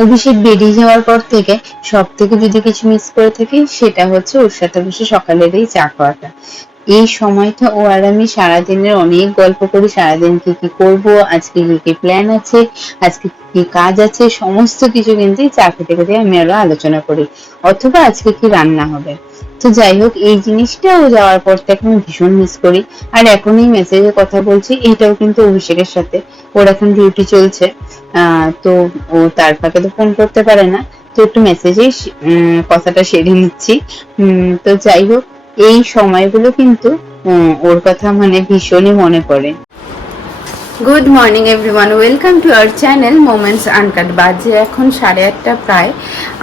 অভিষেক বেরিয়ে যাওয়ার পর থেকে সব থেকে যদি কিছু মিস করে থাকি সেটা হচ্ছে ওর সাথে বসে সকালের এই চা খাওয়াটা। এই সময়টা ও আর আমি সারাদিনের অনেক গল্প করি, সারাদিন কি কি করব, আজকে কি কি প্ল্যান আছে, আজকে কি কি কাজ আছে, সমস্ত কিছু কিন্তু চা খেতে খেতে আমি আরো আলোচনা করি, অথবা আজকে কি রান্না হবে। তো যাই হোক, এই জিনিসটা ও যাওয়ার পর থেকে আমি ভীষণ মিস করি। আর এখন এই মেসেজে কথা বলছি, এটাও কিন্তু অভিষেকের সাথে। ওর এখন ডিউটি চলছে, তো ও তার ফাঁকে তো ফোন করতে পারে না, তো একটু মেসেজেই কথাটা সেরে নিচ্ছি। তো যাই হোক, এই সময়গুলো কিন্তু ওর কথা মানে ভীষণই মনে পড়ে। Good morning everyone, welcome to our channel moments uncut. বাজে এখন 8:30 প্রায়।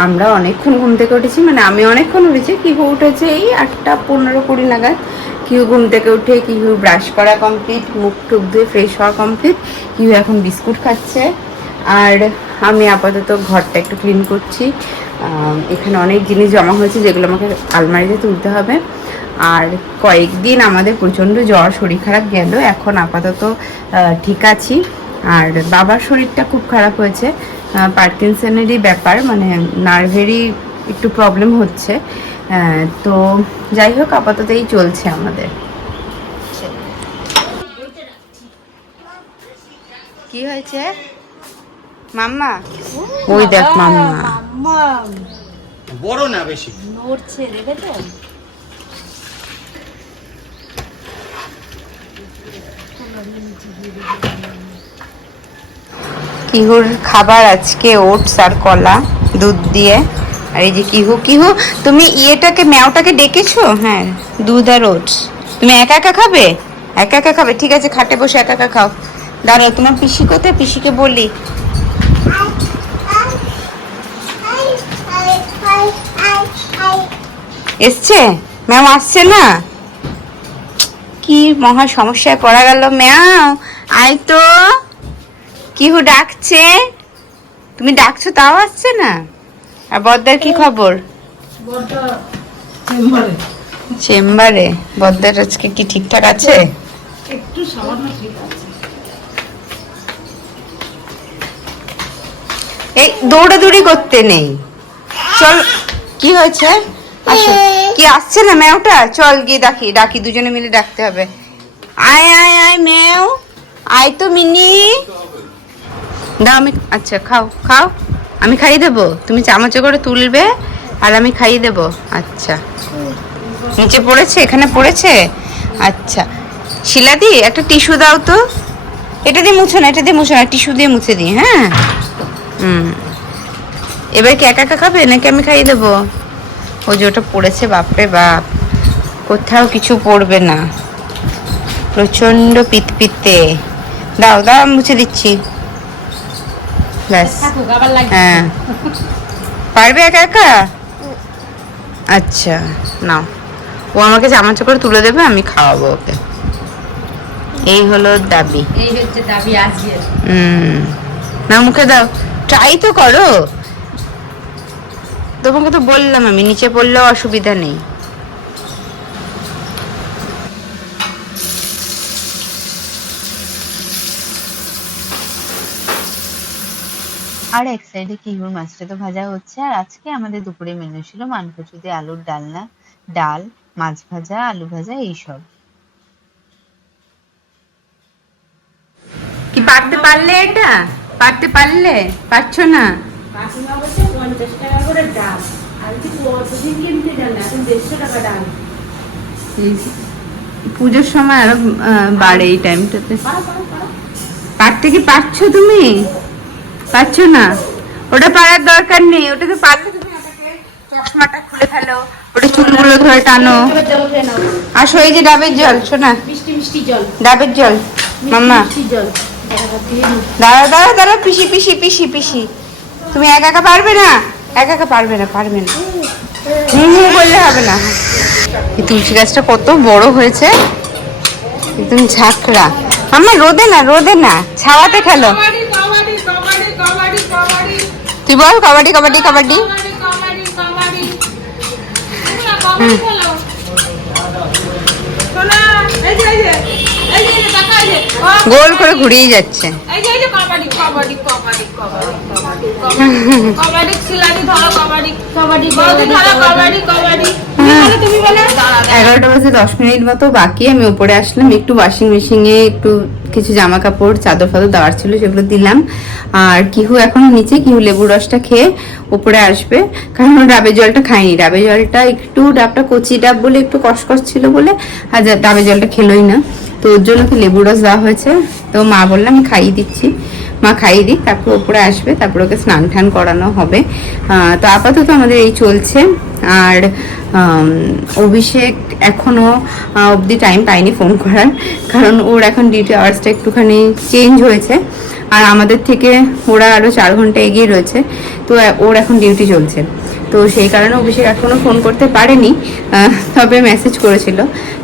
আমরা অনেকক্ষণ ঘুম থেকে উঠেছি, মানে আমি অনেকক্ষণ উঠেছি, কিহু উঠেছে এই 8:15-20 নাগাদ। কিহু ঘুম থেকে উঠে কিহু ব্রাশ করা কমপ্লিট, মুখ টুক ধুয়ে ফ্রেশ হওয়া কমপ্লিট। কিহু এখন বিস্কুট খাচ্ছে, আর আমি আপাতত ঘরটা একটু ক্লিন করছি। এখানে অনেক জিনিস জমা হয়েছে যেগুলো আমাকে আলমারিতে তুলতে হবে। আর কয়েকদিন আমাদের প্রচণ্ড জ্বর, শরীর খারাপ গেল, এখন আপাতত ঠিক আছি। আর বাবার শরীরটা খুব খারাপ হয়েছে, পার্কিনসনেরই ব্যাপার, মানে নার্ভেরই একটু প্রবলেম হচ্ছে। তো যাই হোক, আপাতত এই চলছে আমাদের। কি হয়েছে মাম্মা? ওই দেখ মাম্মা বড় না বেশি নড়ছে, দেখেছো? কিহুর খাবার আজকে ওটস আর কলা দুধ দিয়ে। আর এই যে কিহু, তুমি ইয়েটাকে, ম্যাওটাকে ডেকেছো? হ্যাঁ, দুধ আর ওটস। তুমি একা একা খাবে? একা একা খাবে, ঠিক আছে, খাটে বসে একা একা খাও। দাঁড়াও, তোমার পিসি কোথায়? পিসিকে বলি। এসছে? ম্যাম আসছে না? কি মহা সমস্যায় পড়া গেল। ম্যাও আয় তো। কিহু ডাকছে, তুমি ডাকছো তাও আসছে না। আর বদ্দার কি খবর? চেম্বারে। বদ্দার আজকে কি ঠিকঠাক আছে? একটু সামান্য ঠিক আছে। এই দৌড়াদৌড়ি করতে নেই, চল। কি হয়েছে? আসো। কি আসছে না ম্যাওটা? চল গিয়ে ডাকি, দুজনে মিলে ডাকতে হবে। আয় আয় আয় ম্যাও, আয় তো মিনি। দাও আমি, আচ্ছা খাও খাও, আমি খাইয়ে দেবো। তুমি চামচে করে তুলবে আর আমি খাইয়ে দেবো। আচ্ছা, নিচে পড়েছে, এখানে পড়েছে। আচ্ছা শিলাদি, একটা টিস্যু দাও তো। এটা দিয়ে মুছো না, টিস্যু দিয়ে মুছে দিই। হ্যাঁ, এবার কি একা একা খাবে নাকি আমি খাইয়ে দেবো? ওই যে ওটা পড়েছে, বাপরে বাপ, কোথাও কিছু পড়বে না, প্রচন্ড পিতপিতে। দাও দাও, মুছে দিচ্ছি। ব্যাস, হ্যাঁ, পারবে একা একা? আচ্ছা নাও, ও আমাকে চামচ করে তুলে দেবে, আমি খাওয়াবো ওকে। এই হলো দাবি, এই হচ্ছে দাবি আজকে। না মুখে দাও, ট্রাই তো করো। তোমাকে তো বললাম আমি, নিচে পড়লেও অসুবিধা নেই। আর এক সাইডে কিহুর মাছটা তো ভাজা হচ্ছে। আর আজকে আমাদের দুপুরে মেনু ছিল মানকচু দিয়ে আলুর ডালনা, ডাল, মাছ ভাজা, আলু ভাজা, এইসব। কি পারতে পারলে? এটা পারতে পারলে? পারছো না? কাকিমা বলছে 50 টাকা করে ডাল, আর কি প্রতিদিন কিনতে ডাল, এখন 150 টাকা ডাল। পুজোর সময় আরো বাড়ে এই টাইমটাতে। পারতে কি পারছো তুমি? পারছো না? ওটা পারার দরকার নেই, ওটা তো পারলে তুমি ওটাকে চশমাটা খুলে ফেলো, ওটা চুলগুলো ধরে টানো। আসো, এই যে ডাবের জল, শোনা, মিষ্টি মিষ্টি জল, ডাবের জল মাম্মা। মিষ্টি জল। দাঁড়া দাঁড়া দাঁড়া, পিসি পিসি পিসি পিসি, তুমি একা একা পারবে না, একা একা পারবে না, পারবে না, হুম হুম করলে হবে না। এই তুলসী গাছটা কত বড় হয়েছে, একদম ঝাঁকড়া। মাম্মা রোদে না, রোদে না, ছাওয়াতে খেলো। তুই বল কাবাডি কাবাডি কাবাডি। গোল করে ঘুরিয়ে যাচ্ছে। কবাডি খিলাড়ি ধরো, কবাডি কবাডি বৌদি ধরো, কবাডি কবাডি তুমি বলো 11টা বাজে 10 মিনিট মতো বাকি। আমি উপরে আসলাম, একটু ওয়াশিং মেশিনে একটু কিছু জামা কাপড় চাদর ফাদর দেওয়ার ছিল, সেগুলো দিলাম। আর কিহু এখনো নিচে, কিহু লেবু রসটা খেয়ে উপরে আসবে, কারণ ডাবের জলটা খাইনি। ডাবের জলটা একটু, ডাবটা কচি ডাব বলে একটু কষকষ ছিল বলে আর ডাবের জলটা খেলোই না, তো ওর জন্য তো লেবু রস দেওয়া হয়েছে। তো মা বললাম আমি খাইয়ে দিচ্ছি, মা খাইয়ে দিই, তারপর উপরে আসবে, তারপর ওকে স্নান টান করানো হবে। তো আপাতত আমাদের এই চলছে। আর অভিষেক এখনো অবধি টাইম পাইনি ফোন করার, কারণ ওর এখন ডিউটি আওয়ার্সটা একটুখানি চেঞ্জ হয়েছে, আর আমাদের থেকে ওরা আরও 4 ঘন্টা এগিয়ে রয়েছে, তো ওর এখন ডিউটি চলছে। তো সেই কারণে অভিষেক এখনো ফোন করতে পারেনি, তবে মেসেজ করেছিল।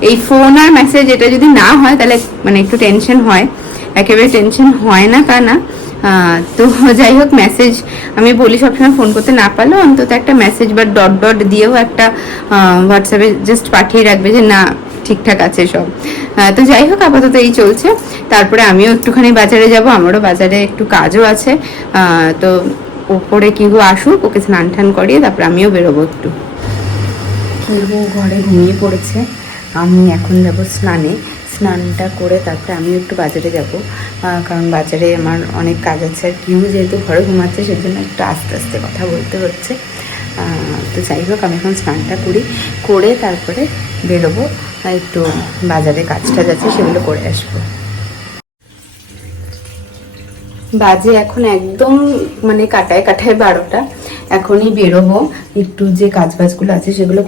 এই ফোন আর মেসেজ এটা যদি না হয় তাহলে মানে একটু টেনশন হয়, একেবারে টেনশন হয় না তা না। তো যাই হোক, মেসেজ আমি বলি সবসময় ফোন করতে না পারলেও অন্তত একটা মেসেজ বা ডট ডট দিয়েও একটা হোয়াটসঅ্যাপে জাস্ট পাঠিয়ে রাখবে যে না ঠিকঠাক আছে সব। তো যাই হোক, আপাতত এই চলছে। তারপরে আমিও একটুখানি বাজারে যাব, আমারও বাজারে একটু কাজও আছে। তো উপরে কিহু আসুক, ওকে স্নান টান করিয়ে তারপরে আমিও বেরোবো একটু। কিহু ঘরে ঘুমিয়ে পড়েছে, আমি এখন যাব স্নানে। স্নানটা করে তারপরে আমিও একটু বাজারে যাব, কারণ বাজারে আমার অনেক কাজ আছে। আর কিহু যেহেতু ঘরে ঘুমাচ্ছে সেজন্য একটু আস্তে আস্তে কথা বলতে হচ্ছে। তো যাই হোক, আমি এখন স্নানটা করে তারপরে বেরোবো, একটু বাজারে কাজ টাজ আছে সেগুলো করে আসবো। বাজে এখন একদম মানে কাটায় 12টা। এখনই বেরোবো, একটু যে কাজ বাজগুলো আছে সেগুলো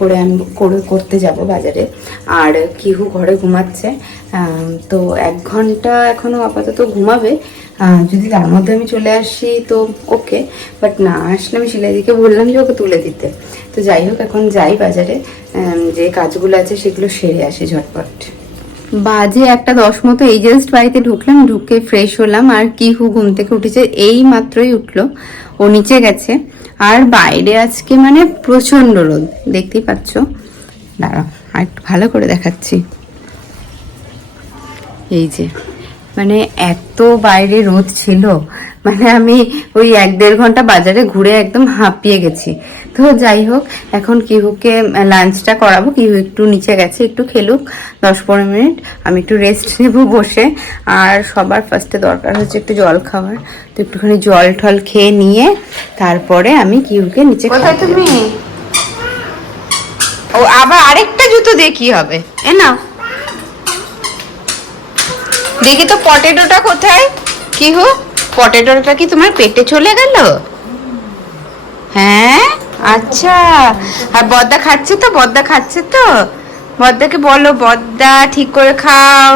করতে যাব বাজারে। আর কিহু ঘরে ঘুমাচ্ছে, তো 1 ঘন্টা এখনো আপাতত ঘুমাবে। যদি তার মধ্যে আমি চলে আসি তো ওকে, বাট না আসলে আমি শিলাদিকে বললাম যে ওকে তুলে দিতে। তো যাই হোক, এখন যাই বাজারে, যে কাজগুলো আছে সেগুলো সেরে আসি ঝটপট। বাজে 1:10 মতো, এই জাস্ট বাড়িতে ঢুকলাম, ঢুকে ফ্রেশ হলাম। আর কিহু ঘুম থেকে উঠেছে, এই মাত্রই উঠলো, ও নিচে গেছে। আর বাইরে আজকে মানে প্রচন্ড রোদ, দেখতেই পাচ্ছ। দাঁড়াও আর একটু ভালো করে দেখাচ্ছি। এই যে মানে এত বাইরে রোদ ছিল, মানে আমি ওই 1-1.5 ঘন্টা বাজারে ঘুরে একদম হাঁপিয়ে গেছি। তো যাই হোক, এখন কিহুকে লাঞ্চটা করাবো। কিহু একটু নিচে গেছে, একটু খেলুক 10-15 মিনিট, আমি একটু রেস্ট নেব বসে। আর সবার ফার্স্টে দরকার হচ্ছে একটু জল খাওয়ার, তো একটুখানি জল ঠল খেয়ে নিয়ে তারপরে আমি কিহুকে নিচে। কোথায় তুমি? ও আবার আরেকটা জুতো দিয়ে কি হবে? এ না দেখি তো পটেটোটা কোথায়? কিহু, পটেটোটা কি তোমার পেটে চলে গেল? হ্যাঁ, আচ্ছা। আর বদ্দা খাচ্ছে তো? বদ্দা খাচ্ছে তো? বদ্দাকে বলো, বদ্দা ঠিক করে খাও।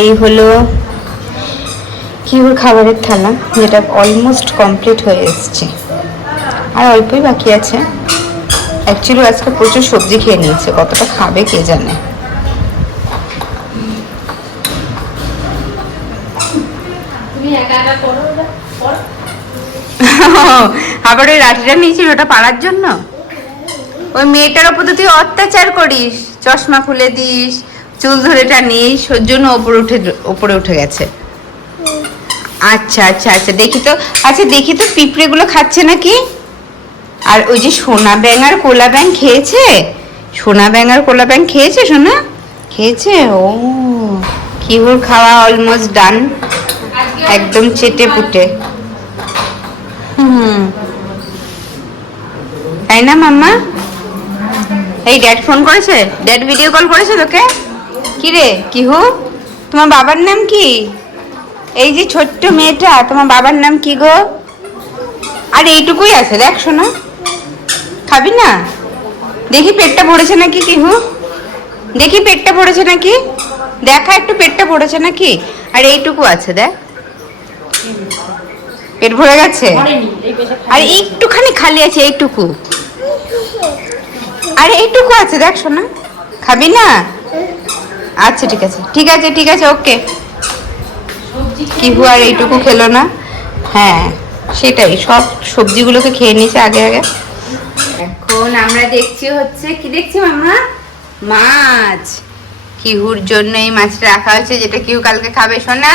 এই হলো কিহুর খাবারের থালা, যেটা অলমোস্ট কমপ্লিট হয়ে এসছে, আর অল্পই বাকি আছে। অ্যাকচুয়ালি আজকে প্রচুর সবজি খেয়ে নিয়েছে, কতটা খাবে কে জানে। আবার ওই লাঠিটা নিয়েছিল ওটা পাড়ার জন্য? ওই মেয়েটার ওপর তো তুই অত্যাচার করিস, চশমা খুলে দিস, চুল ধরে টানিস, ওর জন্য ওপরে উঠে গেছে। আচ্ছা আচ্ছা আচ্ছা, দেখি তো, আচ্ছা দেখি তো পিঁপড়েগুলো খাচ্ছে নাকি। আর ওই যে সোনা ব্যাঙ আর কোলা ব্যাঙ খেয়েছে? সোনা ব্যাঙ আর কোলা ব্যাঙ খেয়েছে? সোনা খেয়েছে? ও, কিহুর খাওয়া অলমোস্ট ডান, একদম চেটে পুটে। তাই না মাম্মা? এই ড্যাড ফোন করেছে? ড্যাড ভিডিও কল করেছে তোকে? কি রে কিহু, তোমার বাবার নাম কি? এই যে ছোট্ট মেয়েটা, তোমার বাবার নাম কি গো? আর এইটুকুই আছে, দেখ শোনা, খাবি না? দেখি পেটটা ভরেছে নাকি কিহু, দেখি পেটটা ভরেছে নাকি, দেখা একটু পেটটা ভরেছে নাকি। আর এইটুকু আছে, দেখ পেট ভরে গেছে। আর একটুখানি খালি আছে, এইটুকু, আর এইটুকু আছে, দেখ শোনা, খাবি না? আচ্ছা ঠিক আছে ঠিক আছে ঠিক আছে, ওকে। কিহু আর এইটুকু খেলো না। হ্যাঁ সেটাই, সব সবজিগুলোকে খেয়ে নিয়েছে আগে আগে। এখন আমরা দেখছি হচ্ছে কি দেখছি মামা? মাছ কিহুর জন্য এই মাছটা রাখা হয়েছে, যেটা কিহু কালকে খাবে। সোনা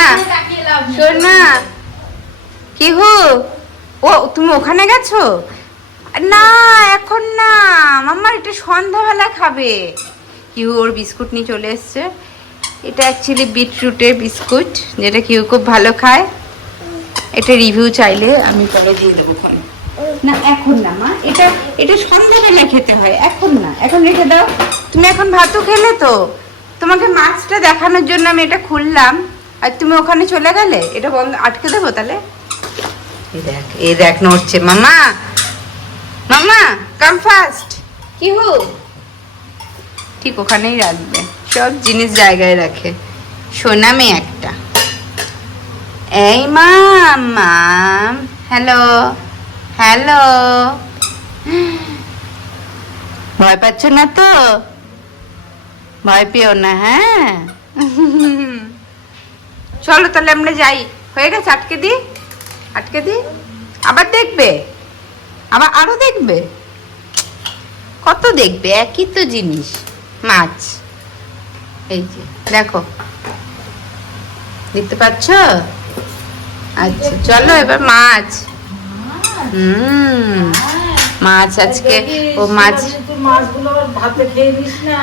সোনা কিহু, ও তুমি ওখানে গেছো? না এখন না মাম্মা, এটা সন্ধ্যাবেলা খাবে। কিহু ওর বিস্কুট নিয়ে চলে এসছে। এটা অ্যাকচুয়ালি বিটরুটের বিস্কুট, যেটা কিহু খুব ভালো খায়। এটা রিভিউ চাইলে আমি পরে দিয়ে দেবো। না এখন না মা, এটা এটা সন্ধ্যাবেলা খেতে হয়, এখন না, এখন রেখে দাও। তুমি এখন ভাতও খেলে তো, তোমাকে মাছটা দেখানোর জন্য আমি এটা খুললাম, আর তুমি ওখানে চলে গেলে। এটা বন্ধ, আটকে দেবো তাহলে। এই দেখ নড়ছে। মামা মামা কাম ফাস্ট। কি হু ঠিক ওখানেই রাখবে, সব জিনিস জায়গায় রাখে। সোনা মেয়ে একটা। এই মাম, হ্যালো হ্যালো, ভয় পাচ্ছ না তো? ভয় পেও না, হ্যাঁ। চলো তাহলে আমরা যাই, হয়ে গেছে। আটকে দি, আটকে দি। আবার দেখবে, আবার আরো দেখবে, কত দেখবে, একই তো জিনিস মাছ। এই যে দেখো, দেখতে পাচ্ছ? আচ্ছা চলো এবার মাছ। মাছ আজকে ও মাছ, মাছগুলো ভাতে খেয়ে দিস না।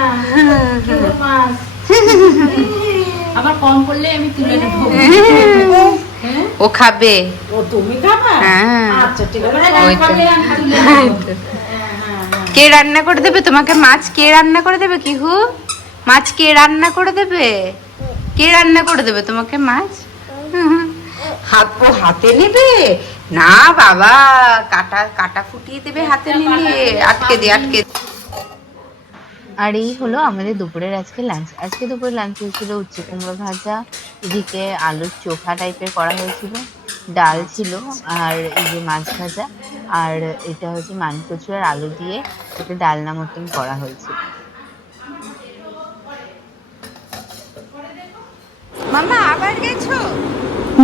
আমার কম করলে আমি তুলে নেবো। ও খাবে। ও তুমি খাবা? হ্যাঁ। আচ্ছা ঠিক আছে। কে রান্না করে দেবে তোমাকে মাছ? কে রান্না করে দেবে কিহু? মাছ কে রান্না করে দেবে? কে রান্না করে দেবে তোমাকে মাছ? হাতে নেবে না বাবা, কাটা কাটা ফুটিয়ে দেবে হাতে নিলে। আটকে দি, আটকে। আর এই হলো আমাদের দুপুরের আজকে লাঞ্চ। আজকে দুপুরে লাঞ্চ হয়েছিল উচ্ছে কুমড়ো ভাজা, এদিকে আলুর চোখা টাইপের করা হয়েছিল, ডাল ছিল, আর এই যে মাছ ভাজা, আর এটা হচ্ছে মানকচু আর আলু দিয়ে একটা ডালনা মতন করা হয়েছিল। মামা আবার গেছো?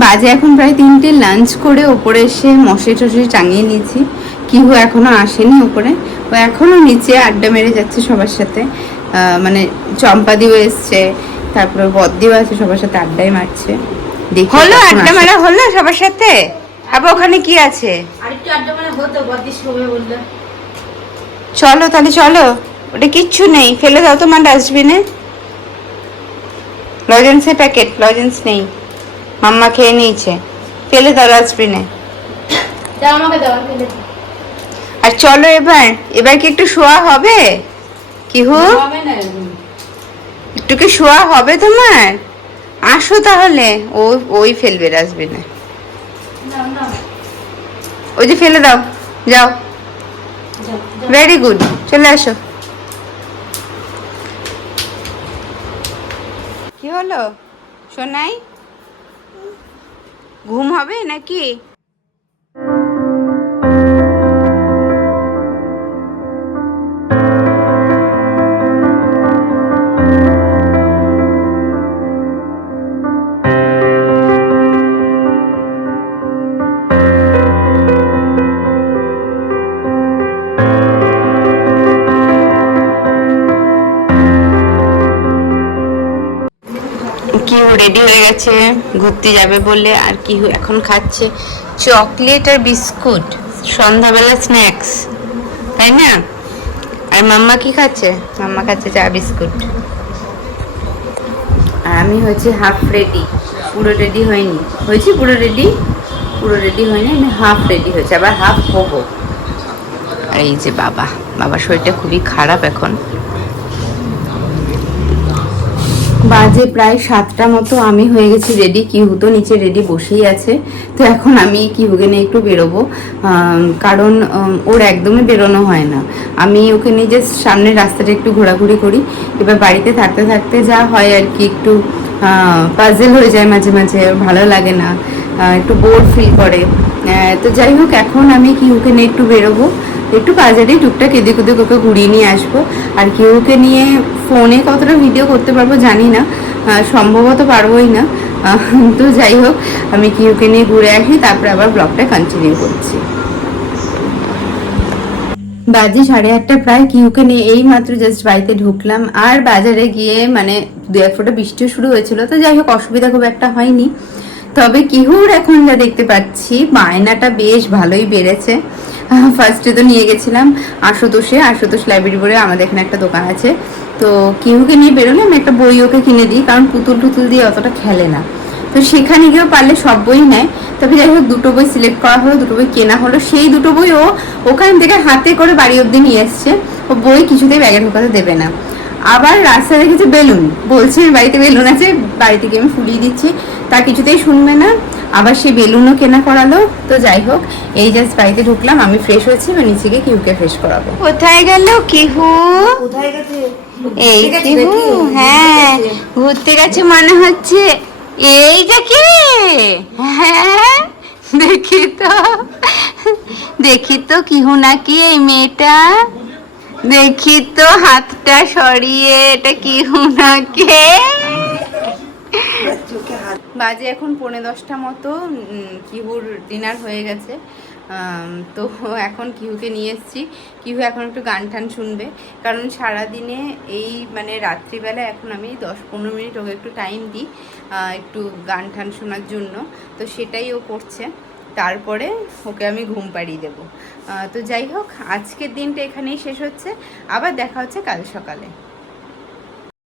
বাজে এখন প্রায় 3টে। লাঞ্চ করে ওপরে এসে মশারি টশারি টাঙিয়ে নিয়েছি। কিহু এখনো আসেনি ওপরে, ও এখনো নিচে আড্ডা মেরে যাচ্ছে সবার সাথে। মানে চম্পাদিও এসছে, তারপরে বদ্দিও আছে, সবার সাথে আড্ডাই মারছে। হলো আড্ডা মারা হলো সবার সাথে। আবার ওখানে কি আছে? আরেকটু আড্ডা মানে হতো, বদিস হবে বললে। চলো তাহলে চলো, ওটা কিচ্ছু নেই, ফেলে দাও তোমার ডাস্টবিনে। লজেন্সের প্যাকেট, লজেন্স নেই, মাম্মা খেয়ে নিয়েছে, ফেলে দাও ডাস্টবিনে। দাও আমাকে, দাও ফেলে। আর চলো এবার, এবার কি একটু শোয়া হবে কিহু? হবে না, একটু কি শোয়া হবে তোমার? আসো তাহলে। ওই ফেলবে ডাস্টবিনে, নাও নাও, ওই যে ফেলে দাও, যাও। ভেরি গুড, চলে আসো। কি হলো সোনাই, ঘুম হবে নাকি? কিহু রেডি হয়ে গেছে ঘুরতে যাবে বলে, আর কিহু এখন খাচ্ছে চকলেট আর বিস্কুট, সন্ধ্যাবেলা স্ন্যাক্স, তাই না? আর মাম্মা কি খাচ্ছে? মাম্মা খাচ্ছে চা বিস্কুট। আর আমি হচ্ছে হাফ রেডি, পুরো রেডি হয়নি। হয়েছি পুরো রেডি, পুরো রেডি হয়নি, আমি হাফ রেডি হয়েছে, আবার হাফ হবো। আর এই যে বাবা, বাবার শরীরটা খুবই খারাপ এখন। বাজে প্রায় 7টা মতো, আমি হয়ে গেছি রেডি, কিহু তো নিচে রেডি বসেই আছে। তো এখন আমি কিহুকে নিয়ে একটু বেরোবো, কারণ ওর একদমই বেরোনো হয় না। আমি ওকে নিয়ে যে সামনের রাস্তাটা একটু ঘোরাঘুরি করি। এবার বাড়িতে থাকতে থাকতে যা হয় আর কি, একটু পাজেল হয়ে যায় মাঝে মাঝে, ভালো লাগে না, একটু বোর ফিল করে। তো যাই হোক, এখন আমি কিহুকে নিয়ে একটু বেরোবো, একটু বাজারে টুকটাক এদিক ওদিক ওকে ঘুরিয়ে নিয়ে আসবো। আর কিহুকে নিয়ে ফোনে কতটা ভিডিও করতে পারবো জানি না, সম্ভবত পারবোই না। তো যাই হোক, আমি কিহুকে নিয়ে ঘুরে আসি, তারপরে আবার ব্লগটা কন্টিনিউ করছি। বাজে 8:30 প্রায়। কিউকে নিয়ে এই মাত্র জাস্ট বাড়িতে ঢুকলাম। আর বাজারে গিয়ে মানে 2-1 ফোঁটা বৃষ্টিও শুরু হয়েছিল, তো যাই হোক অসুবিধা খুব একটা হয়নি। তবে কিহুর এখন যা দেখতে পাচ্ছি বায়নাটা বেশ ভালোই বেড়েছে। ফার্স্টে তো নিয়ে গেছিলাম আশুতোষ লাইব্রেরি বলে আমাদের এখানে একটা দোকান আছে, তো কিহুকে নিয়ে বেরোলে আমি একটা বই ওকে কিনে দিই, কারণ পুতুল টুতুল দিয়ে অতটা খেলে না। তো সেখানে গিয়েও পারলে সব বই নেয়। তবে যাই হোক 2টো বই সিলেক্ট করা হলো, 2টো বই কেনা হলো। সেই 2টো বই ও ওখান থেকে হাতে করে বাড়ি অব্দি নিয়ে এসছে। ও বই কিছুতেই ব্যাগে ঢোকাতে দেবে না। আবার রাস্তায় দেখেছে বেলুন, বলছে বাড়িতে বেলুন আছে, বাড়ি থেকে আমি ফুলিয়ে দিচ্ছি, তা কিছুতেই শুনবে না। আবার সেই বেলুনও কেনা করালো। তো যাই হোক এই জাস্ট বাড়িতে ঢুকলাম, আমি ফ্রেশ হয়েছি, এবার নিচে গিয়ে কিহুকে ফ্রেশ করাবো। কোথায় গেল কিহু? কোথায় গেছে? এই কিহু, হ্যাঁ ঘুরতে গেছে মনে হচ্ছে। এই যে কে? হ্যাঁ দেখি তো কিহু নাকি এই মেয়েটা, দেখি তো হাতটা সরিয়ে, এটা কিহু নাকি? বাজে এখন 9:45 মতো। কিহুর ডিনার হয়ে গেছে। তো এখন কিহুকে নিয়ে এসেছি। কিহু এখন একটু গান টান শুনবে, কারণ সারাদিনে এই মানে রাত্রিবেলা এখন আমি 10-15 মিনিট ওকে একটু টাইম দিই একটু গান টান শোনার জন্য, তো সেটাই ও করছে। তারপরে ওকে আমি ঘুম পাড়িয়ে দেবো। তো যাই হোক আজকের দিনটা এখানেই শেষ হচ্ছে, আবার দেখা হচ্ছে কাল সকালে।